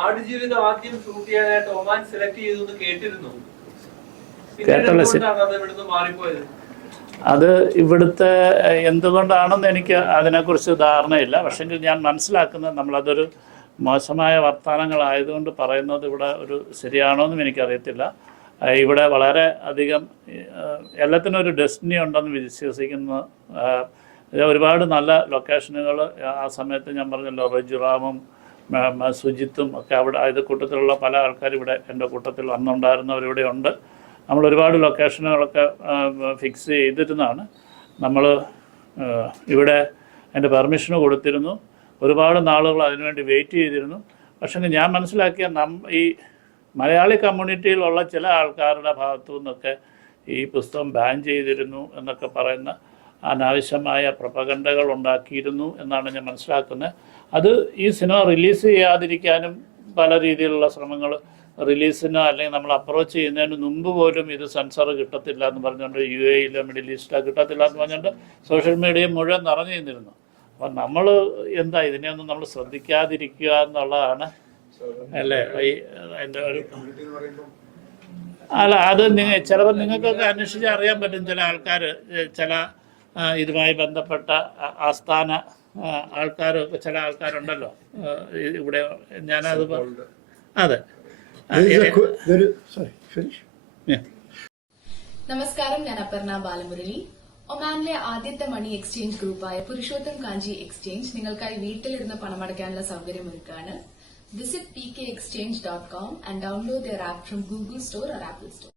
ആടുജീവിതം ആദ്യം ഷൂട്ട് ചെയ്യാനായിട്ട് Oman select ചെയ്തു കേട്ടിരുന്നു. കേട്ടല്ലോ, അത് ഇവിടുന്ന് മാറിപ്പോയത്? അത് ഇവിടുത്തെ എന്തുകൊണ്ടാണെന്ന് എനിക്ക് അതിനെക്കുറിച്ച് ധാരണയില്ല. പക്ഷെങ്കിൽ ഞാൻ മനസ്സിലാക്കുന്നത് നമ്മളതൊരു മോശമായ വർത്തമാനങ്ങളായതുകൊണ്ട് പറയുന്നത് ഇവിടെ ഒരു ശരിയാണോന്നും എനിക്കറിയത്തില്ല. ഇവിടെ വളരെ അധികം എല്ലാത്തിനും ഒരു ഡെസ്റ്റിനി ഉണ്ടെന്ന് വിശ്വസിക്കുന്ന ഒരുപാട് നല്ല ലൊക്കേഷനുകൾ ആ സമയത്ത് ഞാൻ പറഞ്ഞല്ലോ റജുറാമും സുജിത്തും ഒക്കെ അവിടെ ഇത് കൂട്ടത്തിലുള്ള പല ആൾക്കാർ ഇവിടെ എന്റെ കൂട്ടത്തിൽ അന്നുണ്ടായിരുന്നവരിവിടെ ഉണ്ട്. നമ്മൾ ഒരുപാട് ലൊക്കേഷനുകളൊക്കെ ഫിക്സ് ചെയ്തിരുന്നതാണ്. നമ്മൾ ഇവിടെ എന്റെ പെർമിഷന് കൊടുത്തിരുന്നു. ഒരുപാട് നാളുകൾ അതിനുവേണ്ടി വെയിറ്റ് ചെയ്തിരുന്നു. പക്ഷേ ഞാൻ മനസ്സിലാക്കിയ നം ഈ മലയാളി കമ്മ്യൂണിറ്റിയിലുള്ള ചില ആൾക്കാരുടെ ഭാഗത്തു നിന്നൊക്കെ ഈ പുസ്തകം ബാൻ ചെയ്തിരുന്നു എന്നൊക്കെ പറയുന്ന അനാവശ്യമായ പ്രപകണ്ഡകൾ ഉണ്ടാക്കിയിരുന്നു എന്നാണ് ഞാൻ മനസ്സിലാക്കുന്നത്. അത് ഈ സിനിമ റിലീസ് ചെയ്യാതിരിക്കാനും പല രീതിയിലുള്ള ശ്രമങ്ങൾ റിലീസിന് അല്ലെങ്കിൽ നമ്മൾ അപ്രോച്ച് ചെയ്യുന്നതിന് മുമ്പ് പോലും ഇത് സെൻസർ കിട്ടത്തില്ല എന്ന് പറഞ്ഞുകൊണ്ട് യു എയിലോ മിഡിൽ ഈസ്റ്റിലോ കിട്ടത്തില്ല എന്ന് പറഞ്ഞുകൊണ്ട് സോഷ്യൽ മീഡിയ മുഴുവൻ നിറഞ്ഞു നിന്നിരുന്നു അപ്പം നമ്മൾ എന്താ ഇതിനെയൊന്നും നമ്മൾ ശ്രദ്ധിക്കാതിരിക്കുക എന്നുള്ളതാണ്. അല്ലേ? ഈ എന്റെ ഒരു അല്ല അത് നിങ്ങൾ ചിലപ്പോൾ നിങ്ങൾക്കൊക്കെ അന്വേഷിച്ച് അറിയാൻ പറ്റും ചില ആൾക്കാർ ചില ഇതുമായി ബന്ധപ്പെട്ട ആ- ആസ്ഥാന ആൾക്കാർ ചില ആൾക്കാരുണ്ടല്ലോ. ഇവിടെ ഞാനത് അതെ. നമസ്കാരം ഞാൻ അപർണ ബാലമുരളി. ഒമാനിലെ ആദ്യത്തെ മണി എക്സ്ചേഞ്ച് ഗ്രൂപ്പായ പുരുഷോത്തം കാഞ്ചി എക്സ്ചേഞ്ച് നിങ്ങൾക്കായി വീട്ടിലിരുന്ന് പണമടയ്ക്കാനുള്ള സൗകര്യം ഒരുക്കാണ്. Visit P K exchange dot com and download the app from Google store or Apple store